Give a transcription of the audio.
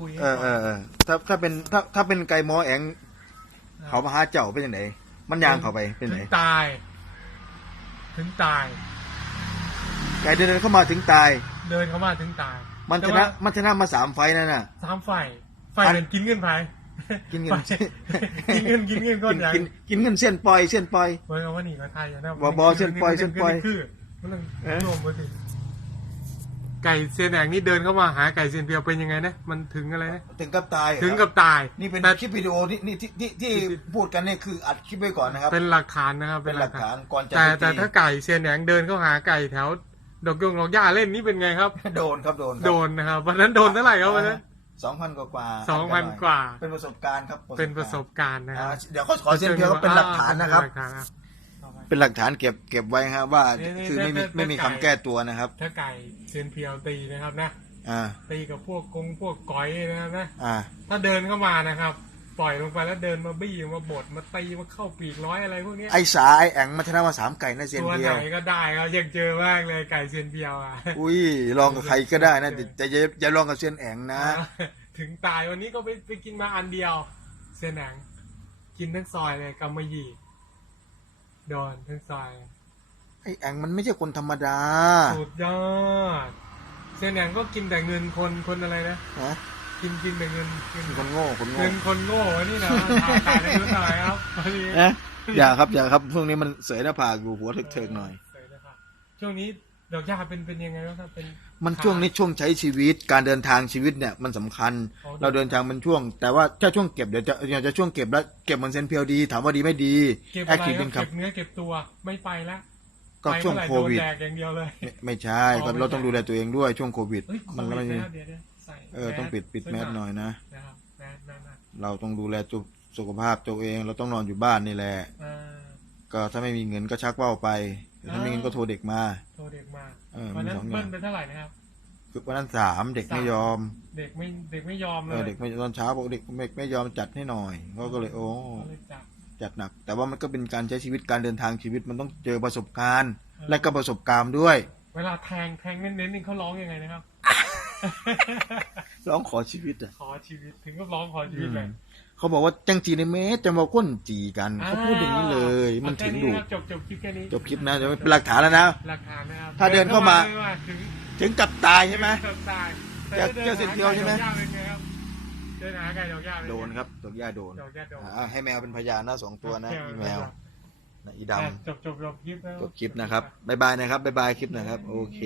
คุยให้เออเออเออถ้าถ้าเป็นถ้าถ้าเป็นไก่หมอแองเขามาหาเจ้าเป็นยังไงมันยางเขาไปเป็นถึไหนงตาย ถึงตาย ไก่เดินเข้ามาถึงตาย เดินเข้ามาถึงตายมันชแต่นะว่ามันชนะมาสามไฟต์นั่นน่ะ สามไฟไฟอัน เป็นกินเงินไผกินเงินไฟกินเงินกินเงินก้อนใหญ่กินกินเงินเส้นปล่อยเส้นปล่อย เว้ยเอาว่านี่ก็ไทยนะบ่บ่เส้นปล่อยเส้นปล่อย คือมันต้องเอ๊ะรวมมาสิ ไก่เซียนแหงนี่เดินเข้ามาหาไก่เซียนเพียวเป็นยังไงนะมันถึงอะไรนะถึงกับตายเหรอถึงกับตายนี่เป็นแต่คลิปวิดีโอที่นี่ที่ที่ที่พูดกันนี่คืออัดคลิปไว้ก่อนนะครับเป็นหลักฐานนะครับเป็นหลักฐานก่อนจะแต่ไปแต่ถ้าไก่เซียนแหงเดินเข้าหาไก่แถวดอกยงดอกหญ้าเล่นนี่เป็นไงครับ โดนครับโดนครับโดนนะครับวันนั้นโดนเท่าไหร่ครับวันนั้นสองพันกว่าๆสองพันกว่า เป็นประสบการณ์ครับเป็นประสบการณ์นะคอ่ารับเดี๋ยวเขาขอเซ็นเพียวก็เป็นหลักฐานนะครับ เป็นหลักฐานครับเป็นหลักฐานเก็บเก็บไว้ครับว่านี่นี่คือไม่มีแต่แต่ไม่มีแต่คำแก้ตัวนะครับ ถ้าไก่เซียนเพียวตีนะครับนะอ่า ตีกับพวกกงพวกก้อยนะครับนะอ่า ถ้าเดินเข้ามานะครับ ปล่อยลงไปแล้วเดินมาบี้มาบดมาตีมาเข้าปีกร้อยอะไรพวกเนี้ยไอสาไอแองมันชนะมาสามไก่นะเซียนตัวเพีไหยนวก็ได้ครับยังเจอมากเลยไก่เซียนเพียวอะ อุ้ยลองกับใครก็ได้นะแต่แต่อย่าอย่าลองกับเซียนแองนะ ถึงตายวันนี้ก็ไปไปกินมาอันเดียวเซียนหนัง กินทั้งซอยเลยกำมะหยี่ โดนทั้งซอยไอแองมันไม่ใช่คนธรรมดาสุดยอดเซียนหนังก็กินแต่เงินคนคนอะไรนะฮะกินกินแต่เงินเงินคนโง่คนโง่เงินคนโง่นี่นะตายแล้วหน่อยครับพอดีนะอย่าครับอย่าครับช่วงนี้มันเสยหน้าผากอยู่หัวเถิกๆหน่อยเสยนะครับช่วงนี้ ดอกหญ้าเป็นเป็นยังไงบ้างครับเป็น มันช่วงนี้ช่วงใช้ชีวิตการเดินทางชีวิตเนี่ยมันสำคัญ อ๋อ เราเดินทางเป็นช่วง แต่ว่าถ้าช่วงเก็บเดี๋ยวจะเดี๋ยวจะช่วงเก็บแล้วเก็บเหมันเซนเพียวดี ถามว่าดีไม่ดีเก็บแออะคไรทีฟคเป็รับนครับ เก็บเนื้อเก็บตัวไม่ไปละก็ไปช่วงเมื่อไหร่โควิด โนแดกอย่างเดียวเลย ไม่ไม่ใช่อ๋อก็ไม่เราใช่ ต้องดูแลตัวเองด้วยช่วงโควิด เฮ้ยโคมันวิดไม่แล้วเดี๋ยวเดี๋ยวใส่เออต้องปิดปิดแมสหน่อยนะนะครับแมสแมสนะเราต้องดูแลตัวสุขภาพตัวเอง เราต้องนอนอยู่บ้านนี่แหละ อ่าก็ถ้าไม่มีเงินก็ชักว่าวไป ถ้ามีเงินก็โทรเด็กมา โทรเด็กมาเออวันนั้นมีสองอย่าง เบิ้ลไปเท่าไหร่นะครับ คือวันนั้นสามเด็กไม่ยอมเด็กไม่เด็กไม่ยอมเลเอยอเด็กไม่ตอนเช้าบอกเด็กไม่ไม่ยอมจัดให้หน่อยเขาก็เลยโอ้ก็เลยจับ จัดหนัก แต่ว่ามันก็เป็นการใช้ชีวิตการเดินทางชีวิตมันต้องเจอประสบการณ์เออและก็ประสบการณ์ด้วย เวลาแทงแทงเน้นๆนี่เขาร้องยังไงนะครับ ร้องขอชีวิตอะ ขอชีวิตถึงก็ร้องขอชีวิตเลย เขาบอกว่าจังจีในเมสจะมาก้นจีกันเขาพูดอย่างนี้เลย มันถึงดูจบจบคลิปแค่นี้จบคลิปนะเดี๋ยวเป็นหลักฐานแล้วนะหลักฐานนะครับถ้าเดินเข้ามา ถึงถึงกับตายใช่ไหมเดินตายเจอเจอเสร็จเดียวใช่ไหมเดินหาไก่ดอกหญ้าเป็นไงครับเดินหาไก่ดอกหญ้าเป็ไงโดนครับดอกหญ้าโดนดอกหญ้าโดนอ่าให้แมวเป็นพยานนะสองตัวนะอีแมวนะอีดอะจบจบจบคลิปแล้วำจบคลิปนะครับบ๊ายบายนะครับบ๊ายบายคลิปนะครับ โอเค